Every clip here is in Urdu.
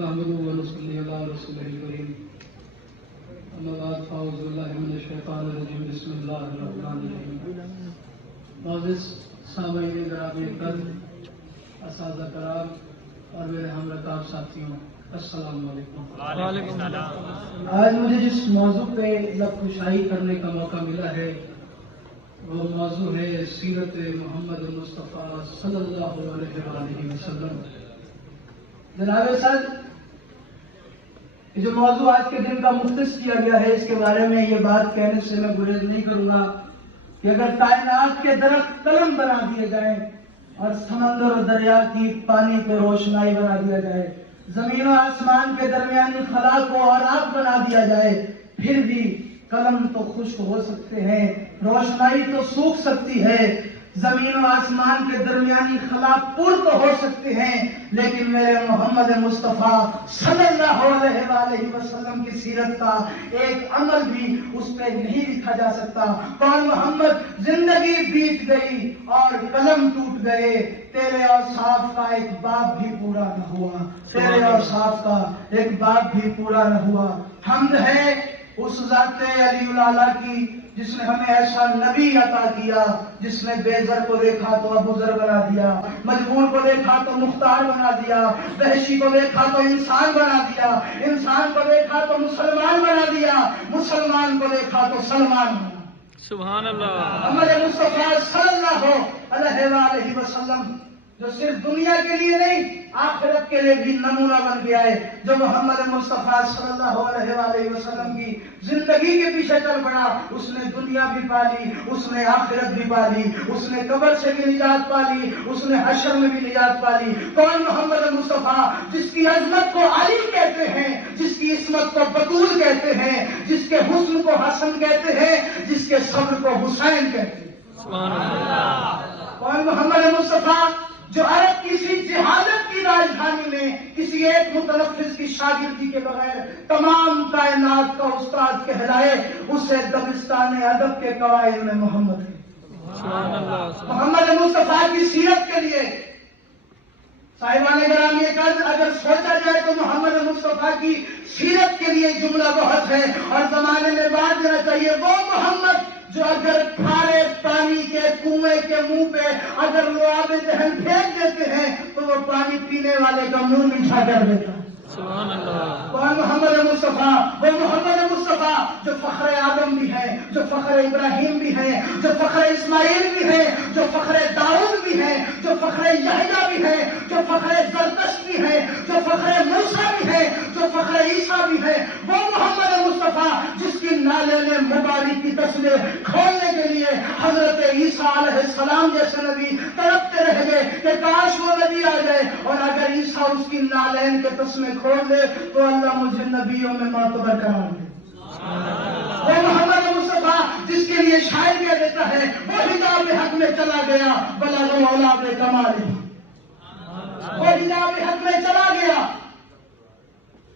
نحمده ونصلي على رسوله الكريم اما بعد فاعوذ بالله من الشیطان الرجیم بسم اللہ الرحمن الرحیم. معزز سامعین گرامی قدر، اساتذہ کرام اور میرے ہم رکاب ساتھیوں، السلام علیکم. وعلیکم السلام. آج مجھے جس موضوع پہ لب کشائی کرنے کا موقع ملا ہے وہ موضوع ہے سیرت محمد مصطفیٰ صلی اللہ علیہ وآلہ وسلم. جناب صاحب، یہ جو موضوع آج کے دن کا مختص کیا گیا ہے، اس کے بارے میں یہ بات کہنے سے میں گریز نہیں کروں گا کہ اگر کائنات کے درخت قلم بنا دیے جائیں اور سمندر اور دریا کی پانی کو روشنائی بنا دیا جائے، زمین و آسمان کے درمیانی خلا کو اور آگ بنا دیا جائے، پھر بھی قلم تو خشک ہو سکتے ہیں، روشنائی تو سوکھ سکتی ہے، زمین و آسمان کے درمیانی خلا پر تو ہو سکتے ہیں، لیکن میرے محمد مصطفیٰ صلی اللہ علیہ وآلہ وسلم کی سیرت کا ایک عمل بھی اس پہ نہیں لکھا جا سکتا. قول محمد، زندگی بیت گئی اور قلم ٹوٹ گئے، تیرے اوصاف کا ایک باب بھی پورا نہ ہوا، تیرے اوصاف کا ایک باب بھی پورا نہ ہوا. حمد ہے اس ذات علی الاعلیٰ کی جس نے ہمیں ایسا نبی عطا کیا، جس نے بے زر کو دیکھا تو ابو ذر بنا دیا، مجبور کو دیکھا تو مختار بنا دیا، وحشی کو دیکھا تو انسان بنا دیا، انسان کو دیکھا تو مسلمان بنا دیا، مسلمان کو دیکھا تو سلمان بنا دیا. سبحان اللہ. محمد مصطفیٰ صلی اللہ علیہ وآلہ وسلم جو صرف دنیا کے لیے نہیں آخرت کے لیے بھی نمونہ بن گیا ہے. جو محمد مصطفیٰ صلی اللہ علیہ وآلہ وسلم کی زندگی کے پیچھے چل پڑا، اس نے دنیا بھی پالی، اس نے آخرت بھی پالی، اس نے قبر سے بھی نجات پالی، اس نے حشر میں بھی نجات پالی. کون محمد مصطفیٰ جس کی عظمت کو علی کہتے ہیں، جس کی عصمت کو بطول کہتے ہیں، جس کے حسن کو حسن کہتے ہیں، جس کے صبر کو حسین کہتے ہیں. سبحان اللہ. کون محمد مصطفیٰ جو عرب کسی جہالت کی راجدھانی میں کسی ایک متنفس کی شاگردی کے بغیر تمام کائنات کا استاد کہلائے، اسے دبستان ادب کے قواعد میں محمد ہے. سبحان اللہ. محمد مصطفیٰ کی سیرت کے لیے صاحبان گرامی قدر اگر سوچا جائے تو محمد مصطفیٰ کی سیرت کے لیے جملہ بہت ہے، اور زمانے میں بات دینا چاہیے وہ محمد جو اگر کھارے پانی کے کنویں کے منہ پہ اگر وہ آب دہن پھینک دیتے ہیں تو وہ پانی پینے والے کا منہ میٹھا کر دیتا ہے. سبحان اللہ. کون محمد مصطفیٰ؟ وہ محمد مصطفیٰ جو فخر آدم بھی ہے، جو فخر ابراہیم بھی ہے، جو فخر اسماعیل بھی ہے، جو فخر داؤد بھی ہے، جو فخر یحییٰ بھی ہے، جو فخر زرتشت بھی ہے، جو فخر موسیٰ بھی ہے، جو فخر عیسیٰ بھی ہے. وہ محمد مصطفیٰ جس کی نالین مبارک کی تصویر کھولنے کے لیے حضرت عیسیٰ علیہ السلام جیسے نبی تڑپتے رہ گئے کہ کاش وہ نبی آ جائے، اور اگر عیسیٰ اس کی نالین کے تسمے کھول دے تو اللہ مجھے نبیوں میں معتبر قرار دے. وہ محمد مصطفیٰ جس کے لیے شاعر کہہ دیتا ہے وہ حجاب حق میں چلا گیا بلغ اولاد کمال، وہ حجاب حق میں چلا گیا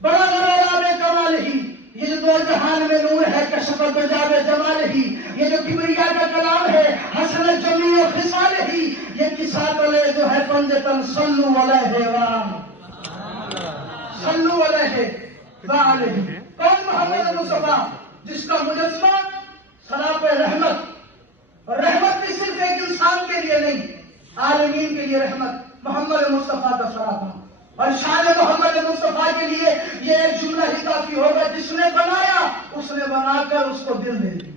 بلغ اولاد کمال ہی. یہ جو دو جہان میں نور ہے کشف بجاب جمال ہی، یہ جو کبریا کا کلام ہے حسن جمی و خصال ہی، یہ قصہ تلے جو ہے پنجتن صلو علیہ وآلہ صلو علیہ وآلہ. کون محمد مصطفیٰ جس کا مجسمہ سراپے رحمت، اور رحمت بھی صرف ایک انسان کے لیے نہیں، عالمین کے لیے رحمت محمد مصطفیٰ کا سراپا. اور شان محمد مصطفیٰ کے لیے یہ ایک جملہ ہی کافی ہوگا، جس نے بنایا اس نے بنا کر اس کو دل دے دیا.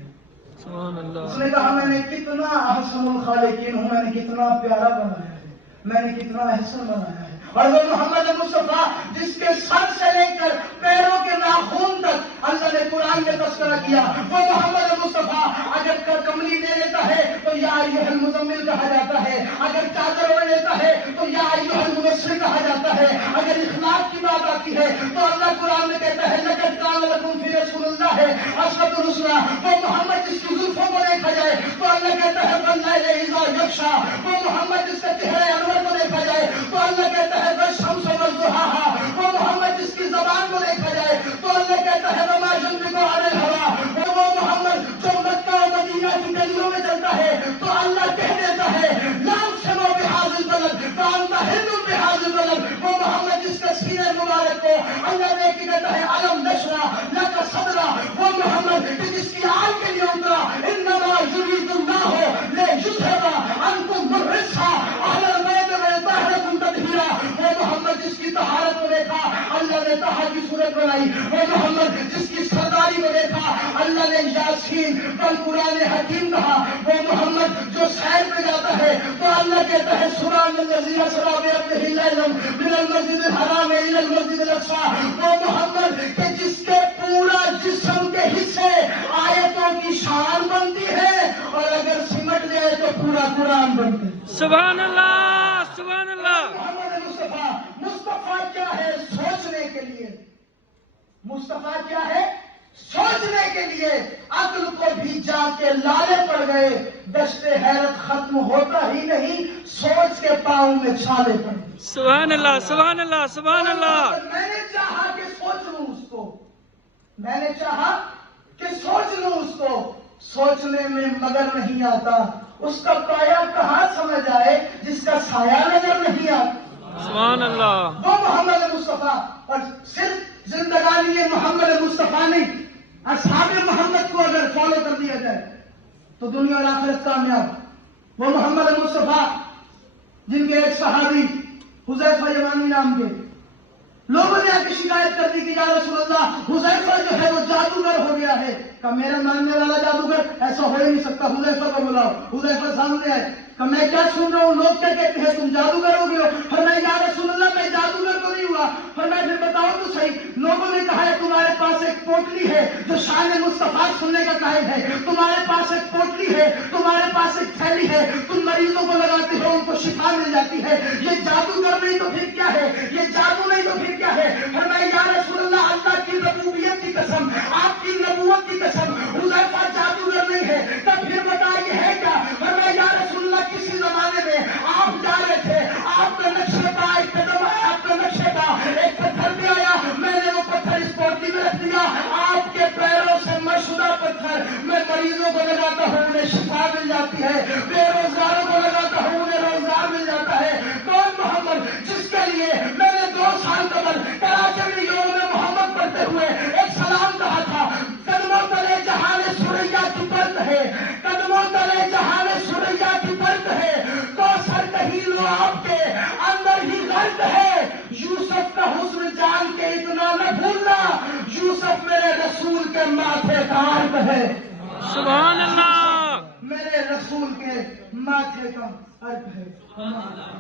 سبحان اللہ. اس نے کہا میں نے کتنا احسن الخالقین ہوں، میں نے کتنا پیارا بنایا ہے، میں نے کتنا احسن بنایا ہے. اور وہ محمد مصطفیٰ جس کے سر سے لے کر پیروں کے ناخن تک اللہ نے قرآن میں تذکرہ کیا. وہ محمد مصطفیٰ اگر کملی دے لیتا ہے تو یا ایھا المزمل کہا جاتا ہے، اگر چادر اوڑھ لیتا ہے تو یا ایھا المدثر کہا جاتا ہے، اگر اخلاق کی بات آتی ہے تو اللہ قرآن میں کہتا ہے لقد کان لکم فی رسول اللہ اسوۃ حسنہ. وہ محمد جس کی زلفوں کو دیکھا جائے تو اللہ کہتا ہے واللیل اذا یغشی. وہ محمد جس کے چہرے انور کو دیکھا جائے تو اللہ کہتا ہے والشمس والضحاہا. وہ محمد جس کی زبان کو دیکھا جائے تو اللہ کہتا ہے وما ینطق عن الہویٰ. وہ محمد جو مکہ اور مدینہ کی گلیوں میں چلتا ہے تو اللہ کہہ دیتا ہے لا اقسم بہذا البلد وانت حل بہذا البلد. وہ محمد جس کے سینے مبارک کو اللہ نے کہتا ہے علم نشرح لک صدرہ، وہ محمد جس کی آل کے لیے اترا، انما یرید اللہ لیذھب عنکم الرجس اہل البیت ویطہرکم تطہیرا، وہ محمد جس کی طہارت کو دیکھا اللہ نے طہ کی صورت بنائی، وہ محمد جس کی سرداری کو دیکھا اللہ نے یاسین والقرآن حکیم کہا، وہ محمد جو سیر پہ جاتا ہے تو اللہ کہتا ہے سبحان الذی اسری بعبدہ لیلا من المسجد الحرام الی المسجد الاقصی، وہ محمد کہ جس کے پورا جسم کے حصے آیتوں کی شان بنتی ہے اور اگر سمٹ جائے تو پورا قرآن بنتا ہے۔ سبحان اللہ، سبحان اللہ۔ محمد مصطفیٰ، مصطفیٰ کیا ہے؟ سوچنے کے لیے۔ مصطفیٰ کیا ہے؟ سوچنے کے لیے۔ عقل کو بھی جا کے لالے پڑ گئے، دشت حیرت ختم ہوتا ہی نہیں، سوچ کے پاؤں میں چھالے پڑ گئے۔ سبحان اللہ، سبحان اللہ، سبحان اللہ۔ میں نے چاہا کہ سوچ لوں اس کو، میں نے چاہا کہ سوچ لوں اس کو، سوچنے میں مگر نہیں آتا، اس کا پایا کہاں سمجھ آئے جس کا سایہ نظر نہیں آتا۔ سبحان اللہ۔ وہ محمد مصطفیٰ، اور صرف زندگانی محمد مصطفیٰ نہیں، اصحاب محمد کو اگر فالو کر دیا جائے تو دنیا اور آخرت کامیاب۔ وہ محمد مصطفیٰ جن کے ایک صحابی حذیفہ یمانی نام کے، لوگوں نے آ کے شکایت کر دی کہ یا رسول اللہ حذیفہ جو ہے وہ جادوگر ہو گیا ہے۔ کہ میرا ماننے والا جادوگر ایسا ہو ہی نہیں سکتا، حذیفہ کو بلاؤ۔ حذیفہ سامنے آئے کہ میں کیا سن رہا ہوں، لوگ کیا کہتے ہیں تم جادوگر ہو گئے ہو؟ فرمایا یا رسول اللہ میں جادوگر تو نہیں ہوا۔ فرمایا پھر بتاؤ تو صحیح، لوگوں نے کہا ہے تمہارے پاس ایک پوٹلی ہے جو شان مصطفیٰ سننے کا قائل ہے، تمہارے پاس ایک پوٹلی ہے، تمہارے پاس ایک تھیلی ہے، تم مریضوں کو لگاتے ہو ان کو شفا مل جاتی ہے، یہ جادوگر نہیں تو پھر کیا ہے؟ یہ جادو نہیں تو پھر کیا ہے؟ فرمایا یا رسول اللہ اللہ کی ربوبیت کی قسم، آپ کی نبوت کی قسم، حذیفہ جادوگر نہیں ہے۔ تب پھر بتائیے ہے کیا؟ فرمایا یا رسول اللہ کسی زمانے میں آپ جا رہے تھے، آپ کا نقشے کا ایک قدم آیا، آپ کا نقشے کا ایک پتھر بھی آیا، میں نے وہ پتھر اس پوٹلی میں رکھ دیا، آپ کے پیروں سے مشہورہ پتھر میں مریضوں کو لگاتا ہوں انہیں شفا مل جاتی ہے، بے روزگاروں کو لگاتا ہوں انہیں روزگار مل جاتا ہے۔ کون محمد جس کے لیے میں نے 2 سال قبل کراچی میں یوم محمد پڑھتے ہوئے ایک سلام کہا تھا، قدموں تلے جہان سوریا کی پرت ہے، قدموں تلے جہان سوریا کی پرت ہے، تو سر کہیں لو آپ کے اندر ہی غرق ہے، یوسف کا حسن جان کے اتنا نہ بھولنا، یوسف میرے رسول کے ماتھے کا عرق ہے۔ سبحان اللہ۔ میرے رسول کے ماتھے کا عرق ہے۔ اللہ اکبر۔